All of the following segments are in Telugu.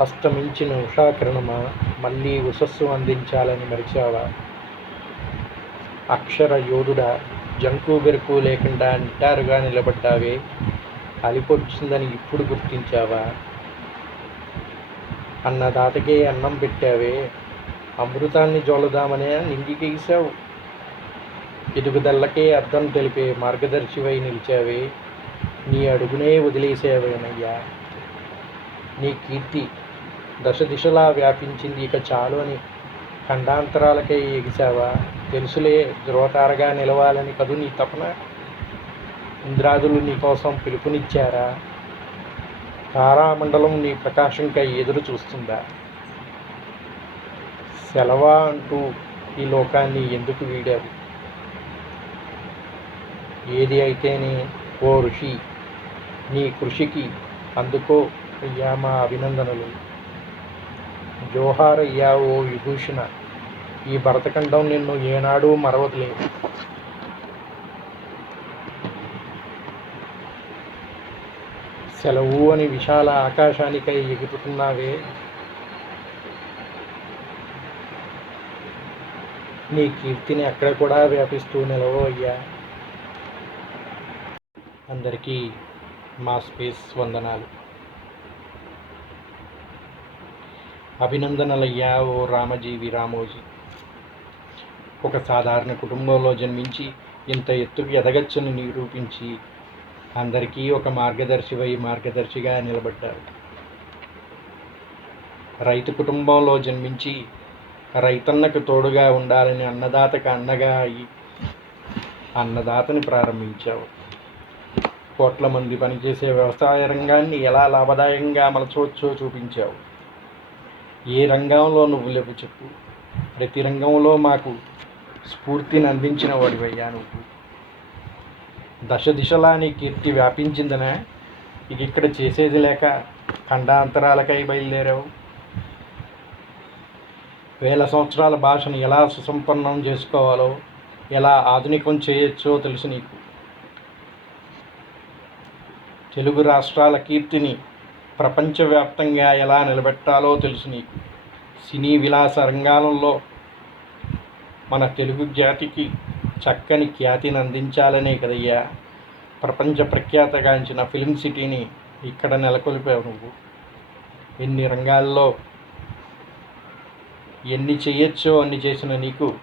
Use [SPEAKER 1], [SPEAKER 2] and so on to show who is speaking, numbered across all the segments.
[SPEAKER 1] అస్తమించిన ఉషాకిరణమా? మళ్ళీ ఉషస్సు అందించాలని మరిచావా? అక్షర యోధుడా జంకు బెరుకు లేకుండా నిటారుగా నిలబడ్డావే. అలిపొచ్చిందని ఇప్పుడు గుర్తించావా? అన్నదాతకే అన్నం పెట్టావే. అమృతాన్ని జోలదామనే నింగికేసావు ఎదుగుదల్లకే అర్థం తెలిపే మార్గదర్శివై నిలిచావే. నీ అడుగునే వదిలేసేవేనయ్యా. నీ కీర్తి దశ దిశలా వ్యాపించింది ఇక చాలు అని ఖండాంతరాలకై ఎగిసావా? తెలుసులే ధృవతారగా నిలవాలని కదూ నీ తపన? ఇంద్రాదులు నీ కోసం పిలుపునిచ్చారా? తారామండలం నీ ప్రకాశంకై ఎదురు చూస్తుందా? సెలవా అంటూ ఈ లోకాన్ని ఎందుకు వీడావు? ఏది అయితేనే ఓ ఋషి నీ కృషికి అందుకో అయ్యా మా అభినందనలు. జోహార్ అయ్యా ఓ విభూషణ ఈ భరతఖండం నిన్ను ఏనాడు మరవదులేదు సెలవు అని విశాల ఆకాశానికై ఎగురుతున్నావే. నీ కీర్తిని అక్కడ కూడా వ్యాపిస్తూ నిలవో అయ్యా. అందరికీ మా స్పేస్ వందనాలు. అభినందనలయ్యా ఓ రామజీవి రామోజీ. ఒక సాధారణ కుటుంబంలో జన్మించి ఇంత ఎత్తుకు ఎదగచ్చని నిరూపించి అందరికీ ఒక మార్గదర్శివై మార్గదర్శిగా నిలబడ్డారు. రైతు కుటుంబంలో జన్మించి రైతన్నకు తోడుగా ఉండాలని అన్నదాతకు అన్నగా అయి అన్నదాతని ప్రారంభించావు. కోట్ల మంది పనిచేసే వ్యవసాయ రంగాన్ని ఎలా లాభదాయకంగా మలచవచ్చో చూపించావు. ఏ రంగంలో నువ్వు లేవు చెప్పు. ప్రతి రంగంలో మాకు స్ఫూర్తిని అందించిన వాడివయ్యా నువ్వు. దశ దిశలా నీ కీర్తి వ్యాపించిందనే ఇక ఇక్కడ చేసేది లేక ఖండాంతరాలకై బయలుదేరావు. వేల సంవత్సరాల భాషను ఎలా సుసంపన్నం చేసుకోవాలో ఎలా ఆధునికం చేయొచ్చో తెలుసు నీకు. తెలుగు రాష్ట్రాల కీర్తిని ప్రపంచవ్యాప్తంగా ఎలా నిలబెట్టాలో తెలుసు నీకు. సినీ విలాస రంగాలలో మన తెలుగు జాతికి చక్కని ఖ్యాతిని అందించాలనే కదయ్యా. ప్రపంచ ప్రఖ్యాతగాంచిన ఫిల్మ్ సిటీని ఇక్కడ నెలకొల్పావు నువ్వు. ఎన్ని రంగాల్లో ఎన్ని చేయొచ్చో అన్ని చేసిన నీకు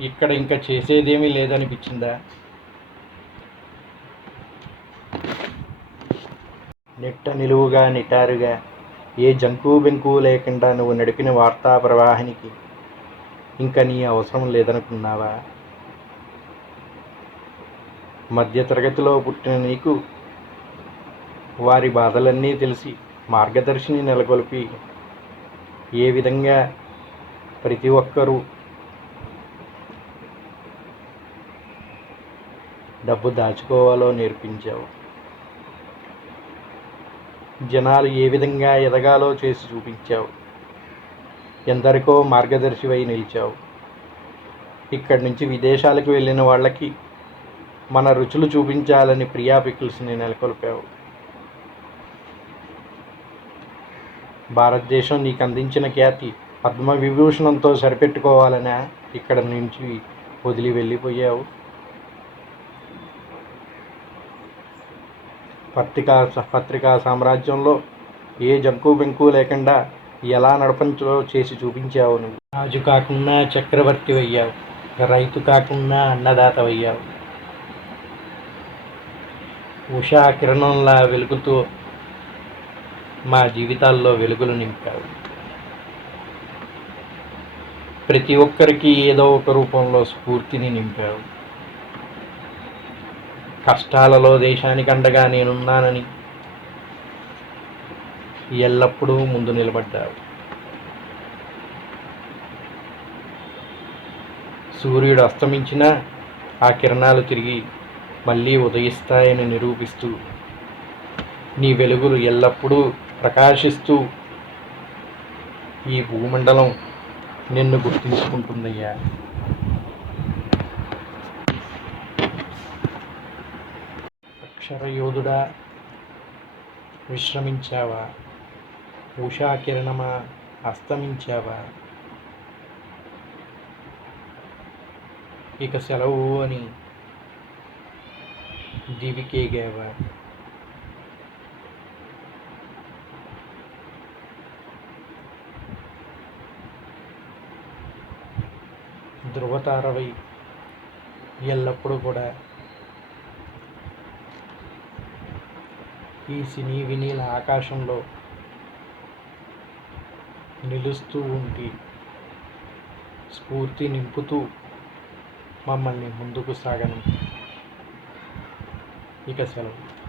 [SPEAKER 1] ఇక్కడ ఇంకా చేసేదేమీ లేదనిపించిందా? నిట్ట నిలువుగా నిటారుగా ఏ జంకు బెంకు లేకుండా నువ్వు నడిపిన వార్తా ప్రవాహానికి ఇంకా నీ అవసరం లేదనుకున్నావా మధ్యతరగతిలో పుట్టిన నీకు వారి బాధలన్నీ తెలిసి మార్గదర్శిని నెలకొల్పి ఏ విధంగా ప్రతి ఒక్కరూ డబ్బు దాచుకోవాలో నేర్పించావు జనాలు ఏ విధంగా ఎదగాలో చేసి చూపించావు. ఎందరికో మార్గదర్శివై నిలిచావు. ఇక్కడి నుంచి విదేశాలకు వెళ్ళిన వాళ్ళకి మన రుచులు చూపించాలని ప్రియా పికిల్స్ని నెలకొల్పావు. భారతదేశం నీకు అందించిన ఖ్యాతి పద్మ విభూషణంతో సరిపెట్టుకోవాలనే ఇక్కడ నుంచి వదిలి వెళ్ళిపోయావు. పత్రికా పత్రికా సామ్రాజ్యంలో ఏ జంకు బెంకు లేకుండా ఎలా నడపంచో చేసి చూపించావు నువ్వు. రాజు కాకుండా చక్రవర్తి అయ్యావు రైతు కాకుండా అన్నదాత అయ్యావు ఉషా కిరణంలా వెలుగుతూ మా జీవితాల్లో వెలుగులు నింపావు. ప్రతి ఒక్కరికి ఏదో ఒక రూపంలో స్ఫూర్తిని నింపావు. కష్టాలలో దేశానికి అండగా నేనున్నానని ఎల్లప్పుడూ ముందు నిలబడ్డావు. సూర్యుడు అస్తమించినా ఆ కిరణాలు తిరిగి మళ్ళీ ఉదయిస్తాయని నిరూపిస్తూ నీ వెలుగులు ఎల్లప్పుడూ ప్రకాశిస్తూ ఈ భూమండలం నిన్ను గుర్తించుకుంటుందయ్యా. అక్షరయోధుడా విశ్రమించావా? ఉషాకిరణమా అస్తమించావా? ఇక సెలవు అని దివికేగావా? ధృవతారవై ఎల్లప్పుడూ కూడా ఈ సినీ వినీల ఆకాశంలో నిలుస్తూ ఉండి స్ఫూర్తి నింపుతూ మమ్మల్ని ముందుకు సాగను. ఇక సెలవు.